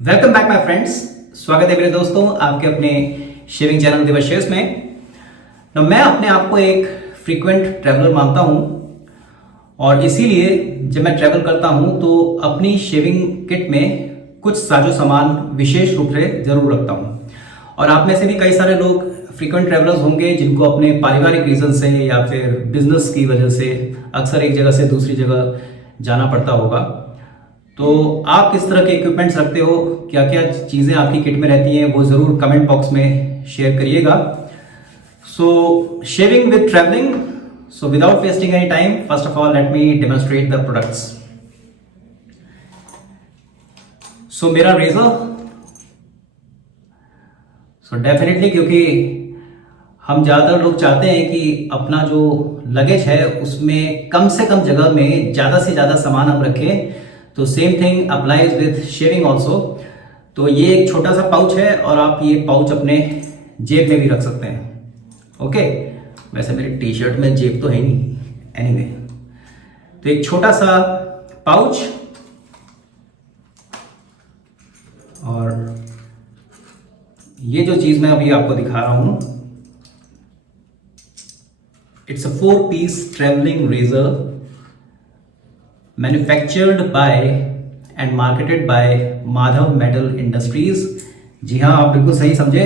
Welcome back my friends. स्वागत है मेरे दोस्तों आपके अपने शेविंग चैनल दिवशेष में। मैं अपने आप को एक फ्रीक्वेंट ट्रैवलर मानता हूं और इसीलिए जब मैं ट्रैवल करता हूं तो अपनी शेविंग किट में कुछ साजो सामान विशेष रूप से जरूर रखता हूं। और आप में से भी कई सारे लोग फ्रीक्वेंट ट्रैवलर्स होंगे जिनको अपने पारिवारिक रीजन से या फिर बिजनेस की वजह से अक्सर एक जगह से दूसरी जगह जाना पड़ता होगा। तो आप किस तरह के इक्विपमेंट्स रखते हो, क्या क्या चीज़ें आपकी किट में रहती हैं, वो ज़रूर कमेंट बॉक्स में शेयर करिएगा। So shaving with travelling, so without wasting any time, first of all let me demonstrate the products. So मेरा रेजर, सो डेफिनेटली क्योंकि हम ज़्यादातर लोग चाहते हैं कि अपना जो लगेज है उसमें कम से कम जगह में ज़्यादा से ज़्यादा सामान हम रखें, तो same thing applies with shaving also. तो ये एक छोटा सा पाउच है और आप ये पाउच अपने जेब में भी रख सकते हैं। ओके, वैसे मेरी टी शर्ट में जेब तो है नहीं, एनीवे। तो एक छोटा सा पाउच और ये जो चीज मैं अभी आपको दिखा रहा हूं, it's a 4-piece travelling razor manufactured by and marketed by Madhav Metal Industries. जी हाँ, आप बिल्कुल सही समझे,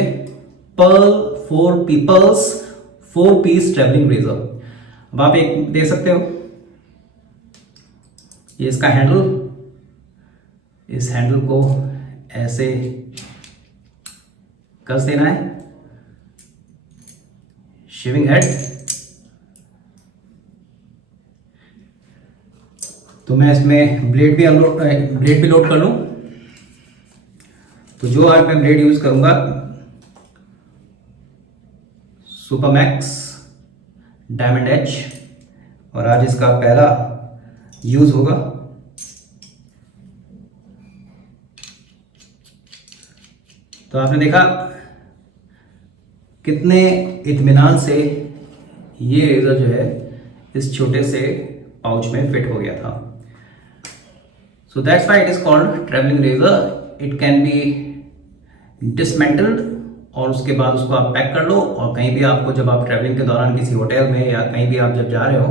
पर्ल 4-piece ट्रेवलिंग रेजर। अब आप एक देख सकते हो, ये इसका हैंडल, इस हैंडल को ऐसे कस देना है, शेविंग हेड। तो मैं इसमें ब्लेड भी लोड कर लूं। तो जो आज मैं ब्लेड यूज करूंगा, सुपरमैक्स डायमंड एज, और आज इसका पहला यूज होगा। तो आपने देखा कितने इत्मीनान से ये रेजर जो है इस छोटे से पाउच में फिट हो गया था। So that's why it is called traveling razor. It can be dismantled और उसके बाद उसको आप पैक कर लो, और कहीं भी आपको जब आप ट्रैवलिंग के दौरान किसी होटल में या कहीं भी आप जब जा रहे हो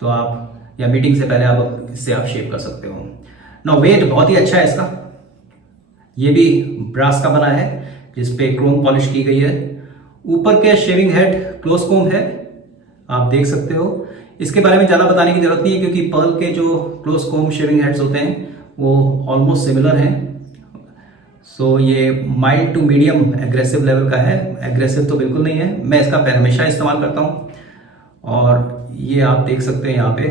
तो आप, या मीटिंग से पहले आप इससे आप शेव कर सकते हो। ना वेट बहुत ही अच्छा है इसका। ये भी ब्रास का बना है जिसपे क्रोम पॉलिश की गई है। ऊपर के शेविंग हेड क्लोज कोम है, आप देख सकते हो। इसके बारे में ज़्यादा बताने की जरूरत नहीं है क्योंकि पर्ल के जो क्लोज कोम शेविंग हेड्स होते हैं वो ऑलमोस्ट सिमिलर हैं। सो ये mild to medium aggressive level का है। एग्रेसिव तो बिल्कुल नहीं है, मैं इसका हमेशा इस्तेमाल करता हूँ। और ये आप देख सकते हैं यहाँ पे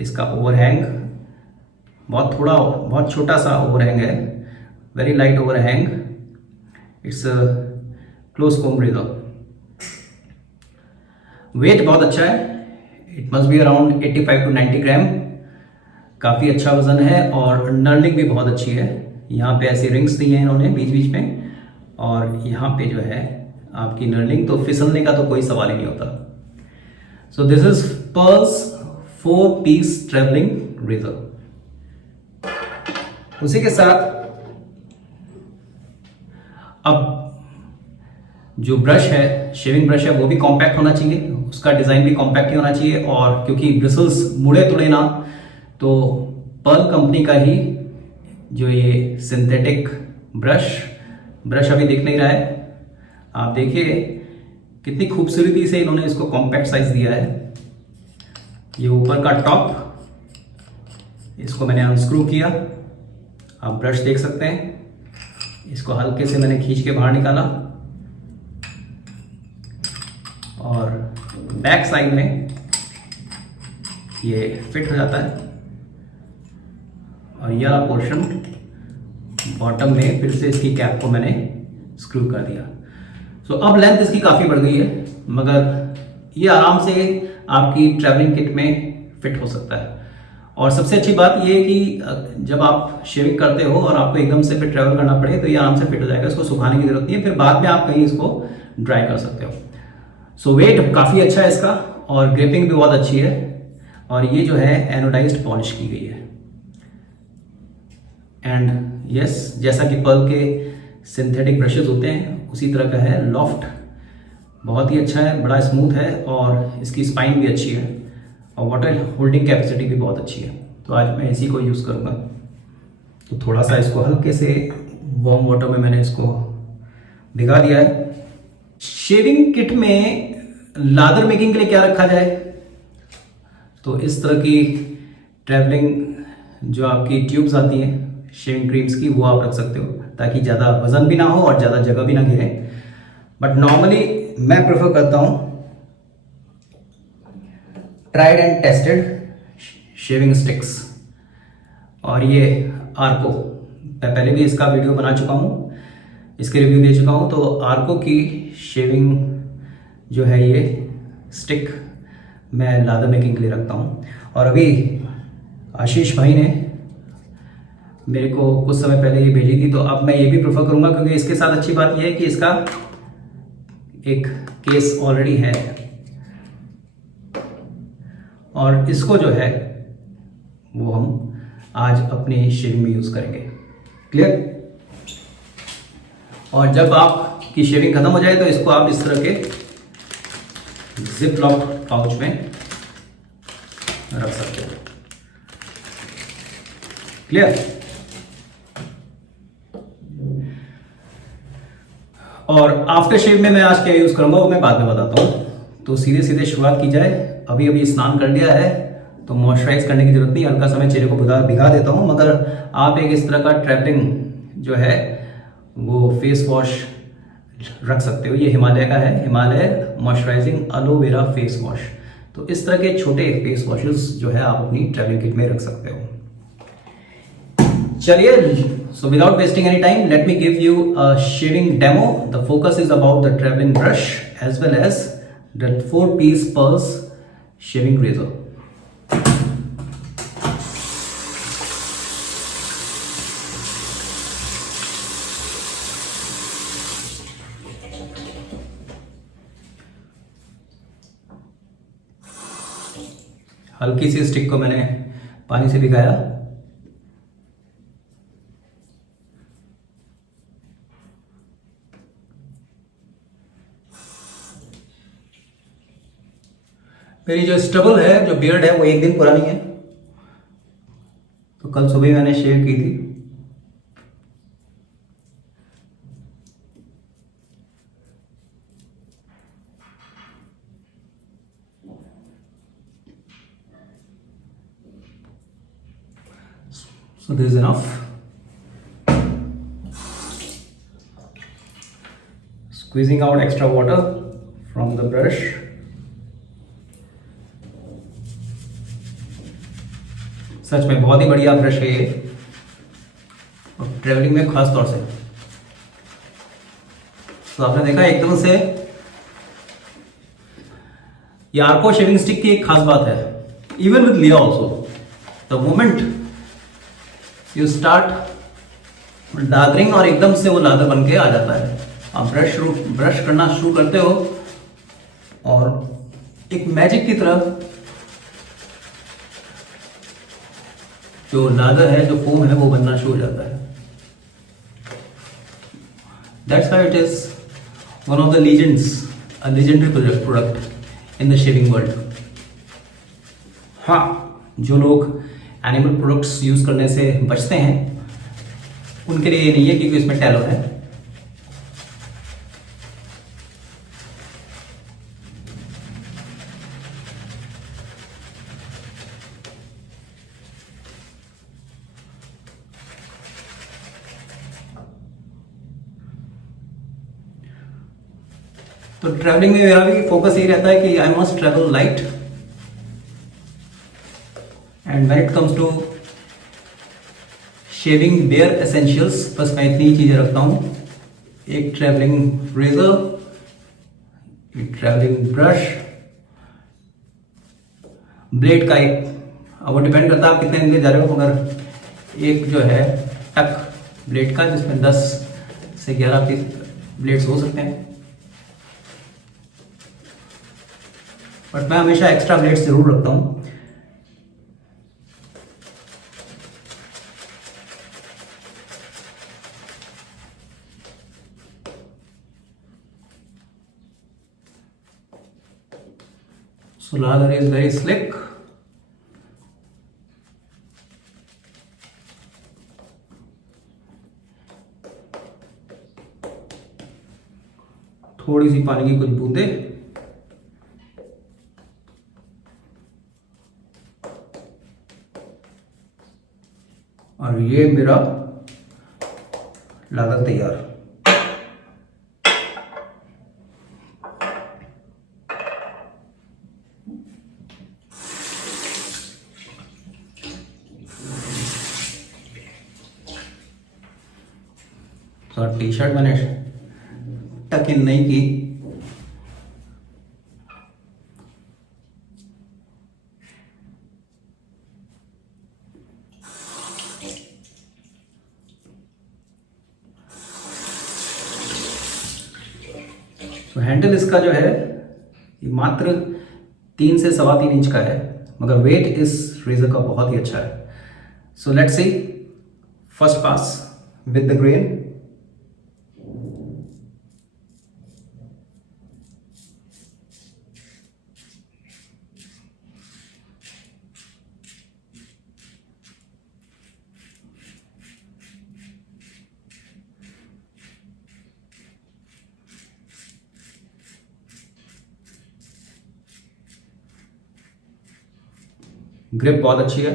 इसका ओवरहैंग, बहुत छोटा सा ओवरहैंग है, very light overhang. It's close comb razor. Weight बहुत अच्छा है, it must be around 85 to 90 gram. काफ़ी अच्छा वजन है और नर्लिंग भी बहुत अच्छी है। यहाँ पे ऐसी रिंग्स दी हैं इन्होंने बीच बीच में, और यहाँ पे जो है आपकी नर्लिंग, तो फिसलने का तो कोई सवाल ही नहीं होता। So this is pearls 4-piece travelling razor. उसी के साथ अब जो ब्रश है, शेविंग ब्रश है, वो भी कॉम्पैक्ट होना चाहिए, उसका डिज़ाइन भी कॉम्पैक्ट ही होना चाहिए। और क्योंकि ब्रिसल्स मुड़े तुड़े ना, तो पर्ल कंपनी का ही जो ये सिंथेटिक ब्रश अभी दिख नहीं रहा है, आप देखिए कितनी खूबसूरती से इन्होंने इसको कॉम्पैक्ट साइज दिया है। ये ऊपर का टॉप, इसको मैंने अनस्क्रू किया, आप ब्रश देख सकते हैं। इसको हल्के से मैंने खींच के बाहर निकाला और बैक साइड में ये फिट हो जाता है, और यह पोर्शन बॉटम में फिर से इसकी कैप को मैंने स्क्रू कर दिया। सो अब लेंथ इसकी काफ़ी बढ़ गई है, मगर ये आराम से आपकी ट्रैवलिंग किट में फिट हो सकता है। और सबसे अच्छी बात ये है कि जब आप शेविंग करते हो और आपको एकदम से फिर ट्रैवल करना पड़े तो ये आराम से फिट हो जाएगा, इसको सुखाने की जरूरत नहीं है, फिर बाद में आप कहीं इसको ड्राई कर सकते हो। सो वेट काफ़ी अच्छा है इसका, और ग्रिपिंग भी बहुत अच्छी है, और ये जो है एनोडाइज्ड पॉलिश की गई है। एंड यस, जैसा कि पर्ल के सिंथेटिक ब्रशेस होते हैं उसी तरह का है। लॉफ्ट बहुत ही अच्छा है, बड़ा स्मूथ है और इसकी स्पाइन भी अच्छी है और वाटर होल्डिंग कैपेसिटी भी बहुत अच्छी है। तो आज मैं इसी को यूज़ करूँगा। तो थोड़ा सा इसको हल्के से वार्म वाटर में मैंने इसको भिगा दिया है। शेविंग किट में लादर मेकिंग के लिए क्या रखा जाए? तो इस तरह की ट्रैवलिंग जो आपकी ट्यूब्स आती हैं शेविंग क्रीम्स की, वो आप रख सकते हो ताकि ज़्यादा वजन भी ना हो और ज़्यादा जगह भी ना घेरे। बट नॉर्मली मैं प्रेफर करता हूँ tried and tested shaving sticks, और ये आर्को, मैं पहले भी इसका वीडियो बना चुका हूँ, इसके रिव्यू दे चुका हूँ। तो आर्को की शेविंग जो है ये स्टिक मैं लादर मेकिंग के लिए रखता हूँ। और अभी आशीष भाई ने मेरे को कुछ समय पहले ये भेजी थी, तो अब मैं ये भी प्रेफर करूँगा क्योंकि इसके साथ अच्छी बात ये है कि इसका एक केस ऑलरेडी है और इसको जो है वो हम आज अपनी शेविंग में यूज़ करेंगे। क्लियर? और जब आपकी शेविंग खत्म हो जाए तो इसको आप इस तरह के जिप लॉक पाउच में रख सकते हो। क्लियर? और आफ्टर शेव में मैं आज क्या यूज करूंगा वो मैं बाद में बताता हूं। तो सीधे सीधे शुरुआत की जाए। अभी अभी स्नान कर लिया है तो मॉइस्चराइज करने की जरूरत नहीं, हल्का सा मैं चेहरे को भिगा देता हूं। मगर आप एक इस तरह का ट्रैवलिंग जो है वो फेस वॉश रख सकते हो। ये हिमालय का है, Himalaya moisturising aloe vera face wash. तो इस तरह के छोटे फेस वॉशेस जो है आप अपनी ट्रैवलिंग किट में रख सकते हो। चलिए, so without wasting any time, let me give you a shaving demo. The focus is about the traveling brush as well as the 4-piece Pearls shaving razor. हल्की सी स्टिक को मैंने पानी से भिगाया। मेरी जो स्टबल है, जो बियर्ड है, वो एक दिन पुरानी है, तो कल सुबह मैंने शेव की थी। So this is enough. Squeezing out extra water from the brush. सच में बहुत ही बढ़िया ब्रश है ये, और ट्रेवलिंग में खास तौर से। तो आपने देखा एकदम से ये आर्को शेविंग स्टिक की एक खास बात है, इवन विद लिया also, the moment you start lathering और एकदम से वो लादर बन के आ जाता है। आप ब्रश करना शुरू करते हो और एक मैजिक की तरह जो लादर है, जो फोम है, वो बनना शुरू हो जाता है। That's why it is one of the legends, a legendary product in the shaving world. हाँ, जो लोग एनिमल प्रोडक्ट्स यूज करने से बचते हैं उनके लिए ये नहीं है क्योंकि इसमें टैलो है। तो ट्रैवलिंग में मेरा भी फोकस ये रहता है कि I must travel light, and when it comes to shaving bare essentials, बस मैं इतनी ही चीजें रखता हूं। एक ट्रैवलिंग रेजर, एक ट्रैवलिंग ब्रश, ब्लेड का एक, अब वो डिपेंड करता है आप कितने दिन के जा रहे हो, मगर एक जो है टक ब्लेड का जिसमें 10 से 11 पीस ब्लेड्स हो सकते हैं। बट मैं हमेशा एक्स्ट्रा ब्लेड्स जरूर रखता हूं। So lather is very slick. थोड़ी सी पानी की कुछ बूंदे, और ये मेरा लादर तैयार। तो टी शर्ट मैंने टक इन नहीं की, तो हैंडल इसका जो है ये मात्र 3 से 3.25 इंच का है, मगर वेट इस रेजर का बहुत ही अच्छा है। So let's see first pass with the grain. Grip बहुत अच्छी है।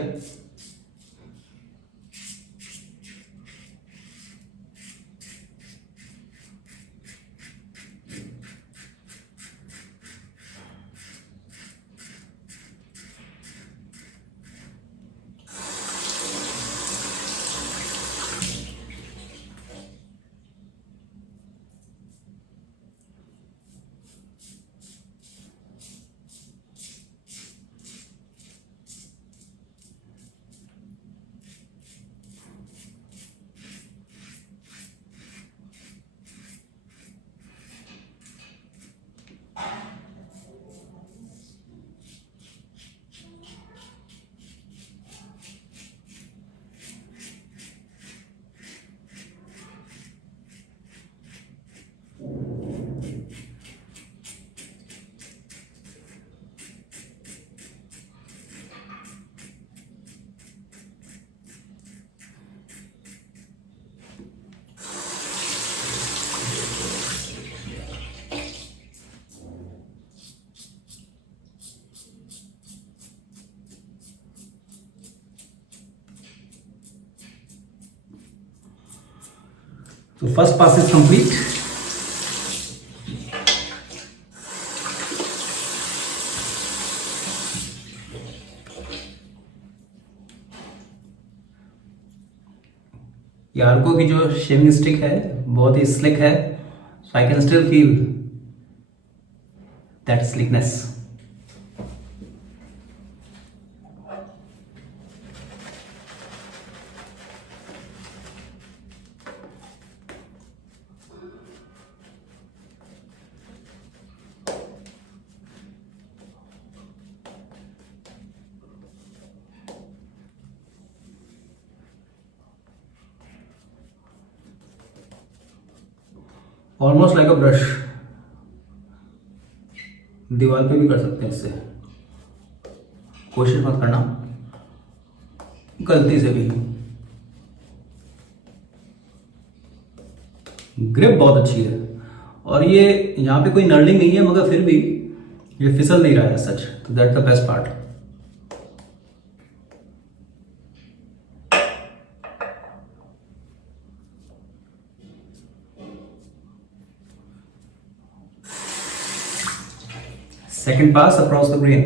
So first pass is complete. यार्को की जो शेविंग स्टिक है बहुत ही स्लिक है, so I can still feel that slickness. Almost like a brush, दीवार पे भी कर सकते हैं इससे, कोशिश मत करना गलती से भी। ग्रिप बहुत अच्छी है, और ये यहाँ पे कोई नर्लिंग नहीं है, मगर फिर भी ये फिसल नहीं रहा है सच, तो that's the best part. Second pass across the grain.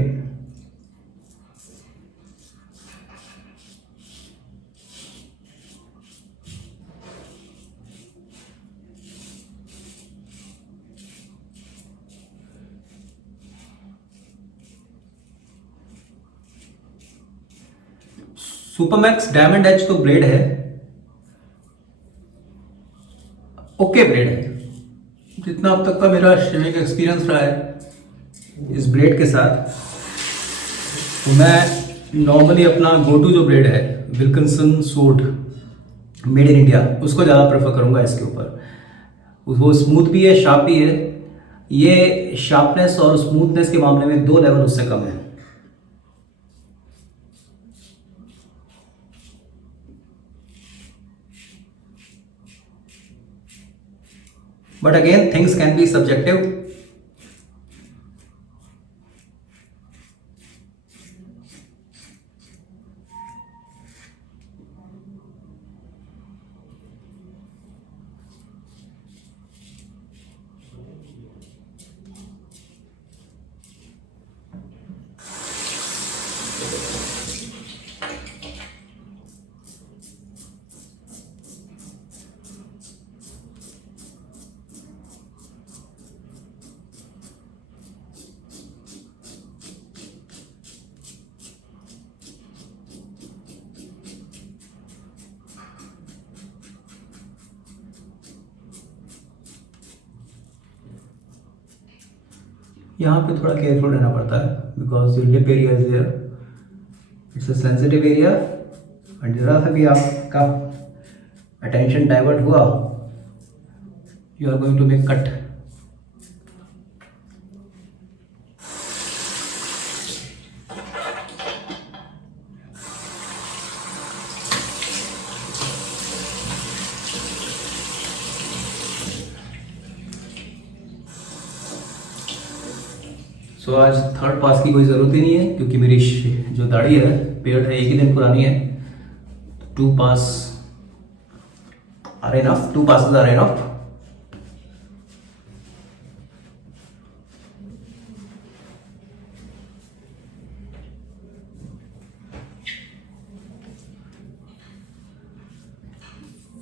Supermax diamond edge तो ब्लेड है, ओके ब्लेड है। जितना अब तक का मेरा शेविंग एक्सपीरियंस रहा है इस ब्लेड के साथ, तो मैं नॉर्मली अपना गो टू जो ब्लेड है Wilkinson suit made in India, उसको ज़्यादा प्रेफर करूँगा इसके ऊपर। वो स्मूथ भी है, शार्प भी है, ये शार्पनेस और स्मूथनेस के मामले में 2 लेवल उससे कम है। But again things can be subjective. यहाँ पे थोड़ा केयरफुल रहना पड़ता है because your lip area is there, it's a sensitive area, और जरा सा भी आपका अटेंशन डाइवर्ट हुआ, you are going to make cut. So आज थर्ड पास की कोई ज़रूरत ही नहीं है क्योंकि मेरी जो दाढ़ी है बियर्ड है 1 ही दिन पुरानी है। 2 pass are enough, 2 passes are enough.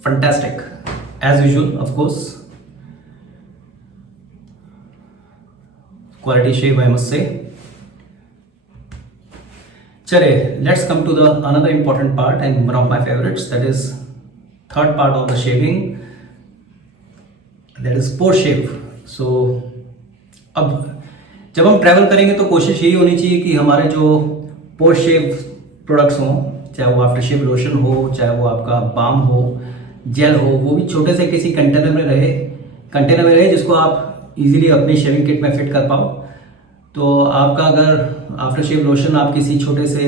Fantastic, as usual, of course. Quality shave, I must say. चले, let's come to the another important part and one of my favorites, that is third part of the shaving, that is post shave. So अब जब हम travel करेंगे तो कोशिश यही होनी चाहिए कि हमारे जो पोस्ट शेव प्रोडक्ट्स हों, चाहे वो आफ्टर शेव लोशन हो, चाहे वो आपका बाम हो, जेल हो, वो भी छोटे से किसी कंटेनर में रहे जिसको आप इजीली अपनी शेविंग किट में फिट कर पाओ। तो आपका अगर आफ्टर शेव लोशन आप किसी छोटे से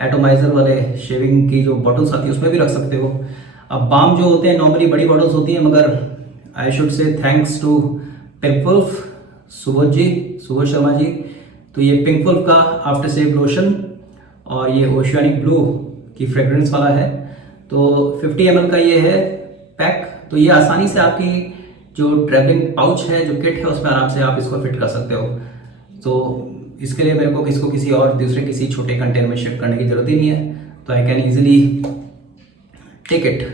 एटोमाइजर वाले शेविंग की जो बॉटल्स आती है उसमें भी रख सकते हो। अब बाम जो होते हैं नॉर्मली बड़ी बॉटल्स होती हैं, मगर I should say thanks to Pink Wolf, Subodh Sharma ji. तो ये पिंक वुल्फ का आफ्टर शेव लोशन और ये ओशियानिक ब्लू की फ्रेग्रेंस वाला है, तो 50 ml का ये है पैक। तो ये आसानी से आपकी जो ट्रैवलिंग पाउच है, जो किट है, उसमें आराम से आप इसको फिट कर सकते हो। तो इसके लिए मेरे को इसको किसी और दूसरे किसी छोटे कंटेनर में शिफ्ट करने की जरूरत ही नहीं है। तो I can easily take it,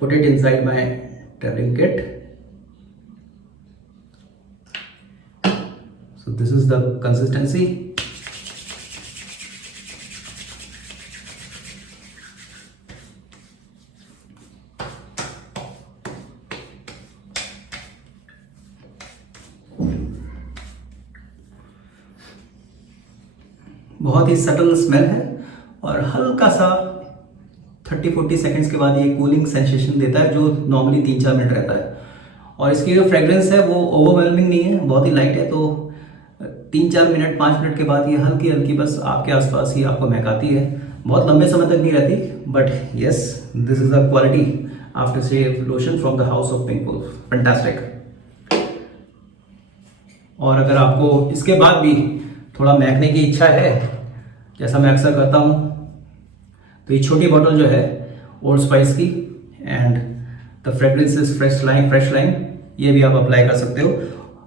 put it inside my travelling kit. So this is the consistency. बहुत ही सटल स्मेल है और हल्का सा 30-40 सेकेंड्स के बाद ये कूलिंग सेंसेशन देता है जो नॉर्मली 3-4 मिनट रहता है। और इसकी जो फ्रेग्रेंस है वो ओवरवेलमिंग नहीं है, बहुत ही लाइट है। तो 3-4 मिनट 5 मिनट के बाद ये हल्की हल्की बस आपके आसपास ही आपको महकाती है, बहुत लंबे समय तक नहीं रहती। But yes, this is the quality after shave lotion from the house of Pink Wolf, fantastic. और अगर आपको इसके बाद भी थोड़ा महकने की इच्छा है, जैसा मैं अक्सर करता हूँ, तो ये छोटी बॉटल जो है ओल्ड स्पाइस की and the fragrance is fresh lime, ये भी आप अप्लाई कर सकते हो।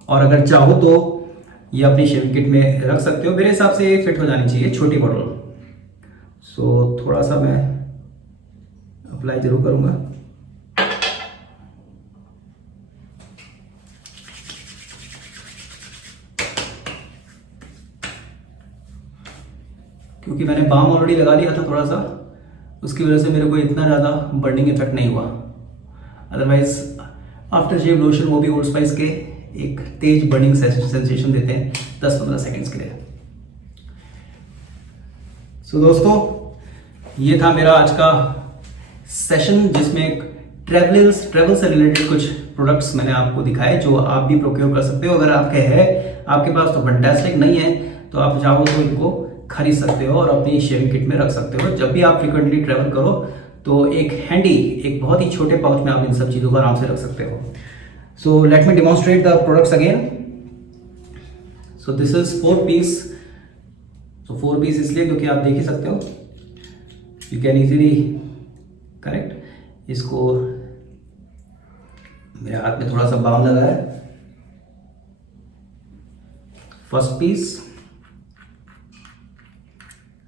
और अगर चाहो तो ये अपनी शेविंग किट में रख सकते हो। मेरे हिसाब से ये फिट हो जानी चाहिए छोटी बॉटल। सो थोड़ा सा मैं अप्लाई जरूर करूँगा। क्योंकि मैंने बाम ऑलरेडी लगा लिया था थोड़ा सा, उसकी वजह से मेरे को इतना ज़्यादा बर्निंग इफेक्ट नहीं हुआ। अदरवाइज आफ्टर शेव लोशन वो भी ओल्ड स्पाइस के एक तेज बर्निंग सेंसेशन देते हैं 10-15 सेकेंड्स के लिए। सो दोस्तों, ये था मेरा आज का सेशन जिसमें ट्रेवल से रिलेटेड कुछ प्रोडक्ट्स मैंने आपको दिखाए जो आप भी प्रोक्योर कर सकते हो। अगर आपके पास तो फैंटास्टिक, नहीं है तो आप चाहो तो इनको खरीद सकते हो और अपनी शेविंग किट में रख सकते हो। जब भी आप फ्रिक्वेंटली ट्रेवल करो तो एक बहुत ही छोटे पाउच में आप इन सब चीज़ों को आराम से रख सकते हो। So let me demonstrate the products again. So this is 4 piece. So 4 piece इसलिए क्योंकि आप देख ही सकते हो, यू कैन इजीली करेक्ट। इसको मेरे हाथ में थोड़ा सा बाम लगा है। First piece,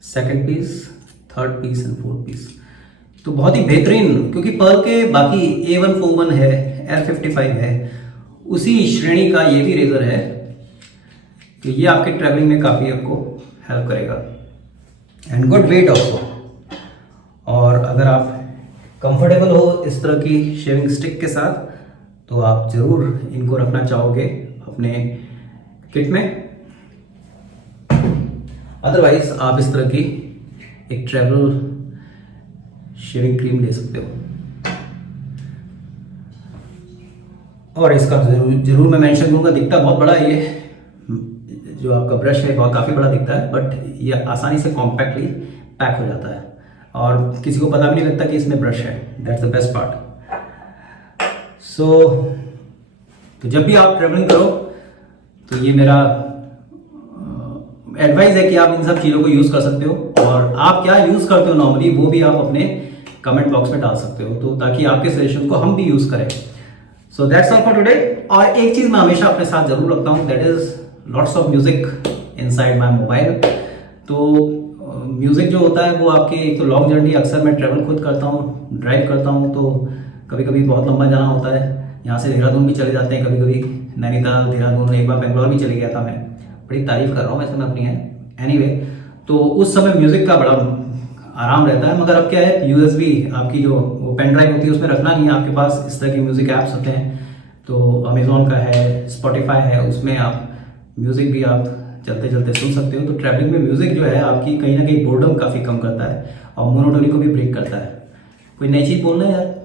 second piece, third piece and fourth piece. तो बहुत ही बेहतरीन, क्योंकि पर्ल के बाकी A141 है, L55 है, उसी श्रेणी का ये भी रेजर है। तो ये आपके ट्रैवलिंग में काफ़ी आपको हेल्प करेगा एंड गुड वेट ऑल्सो। और अगर आप कंफर्टेबल हो इस तरह की शेविंग स्टिक के साथ तो आप ज़रूर इनको रखना चाहोगे अपने किट में। अदरवाइज आप इस तरह की एक ट्रैवल शेविंग क्रीम ले सकते हो। और इसका जरूर मैं मेंशन करूंगा, दिखता बहुत बड़ा है ये जो आपका ब्रश है, बहुत काफ़ी बड़ा दिखता है, बट ये आसानी से कॉम्पैक्टली पैक हो जाता है और किसी को पता भी नहीं लगता कि इसमें ब्रश है। That's the best part. So तो जब भी आप ट्रेवलिंग करो तो ये मेरा एडवाइस है कि आप इन सब चीज़ों को यूज़ कर सकते हो। और आप क्या यूज़ करते हो नॉर्मली वो भी आप अपने कमेंट बॉक्स में डाल सकते हो, तो ताकि आपके सजेशन को हम भी यूज़ करें। सो दैट्स ऑल फॉर टुडे। और एक चीज़ मैं हमेशा अपने साथ जरूर रखता हूँ, that is lots of music inside my mobile. तो म्यूजिक जो होता है वो आपके, एक तो लॉन्ग जर्नी, अक्सर मैं ट्रैवल खुद करता हूँ, ड्राइव करता हूँ, तो कभी कभी बहुत लंबा जाना होता है। यहाँ से देहरादून भी चले जाते हैं कभी कभी, नैनीताल, देहरादून, एक बार बेंगलोर भी चले गया था मैं। बड़ी तारीफ कर रहा हूँ वैसे मैं अपनी है। एनीवे, तो उस समय म्यूजिक का बड़ा आराम रहता है। मगर अब क्या है, USB आपकी जो वो पेन ड्राइव होती है उसमें रखना नहीं है आपके पास। इस तरह के म्यूजिक ऐप्स होते हैं, तो अमेजोन का है, स्पॉटिफाई है, उसमें आप म्यूजिक भी आप चलते चलते सुन सकते हो। तो ट्रैवलिंग में म्यूजिक जो है आपकी कहीं ना कहीं बोर्डम काफ़ी कम करता है और मोनोटोनी को भी ब्रेक करता है। कोई नई चीज़ बोलना है यार।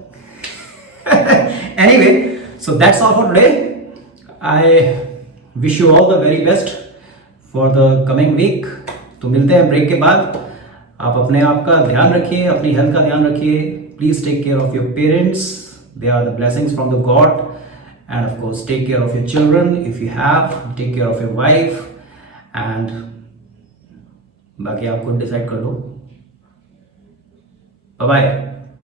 Anyway, so that's all for today. I wish you all the very best for the coming week. तो मिलते हैं ब्रेक के बाद। आप अपने आप का ध्यान रखिए, अपनी हेल्थ का ध्यान रखिए। Please take care of your parents, they are the blessings from the God. And of course take care of your children if you have, take care of your wife, and बाकी आप खुद decide कर लो। Bye bye.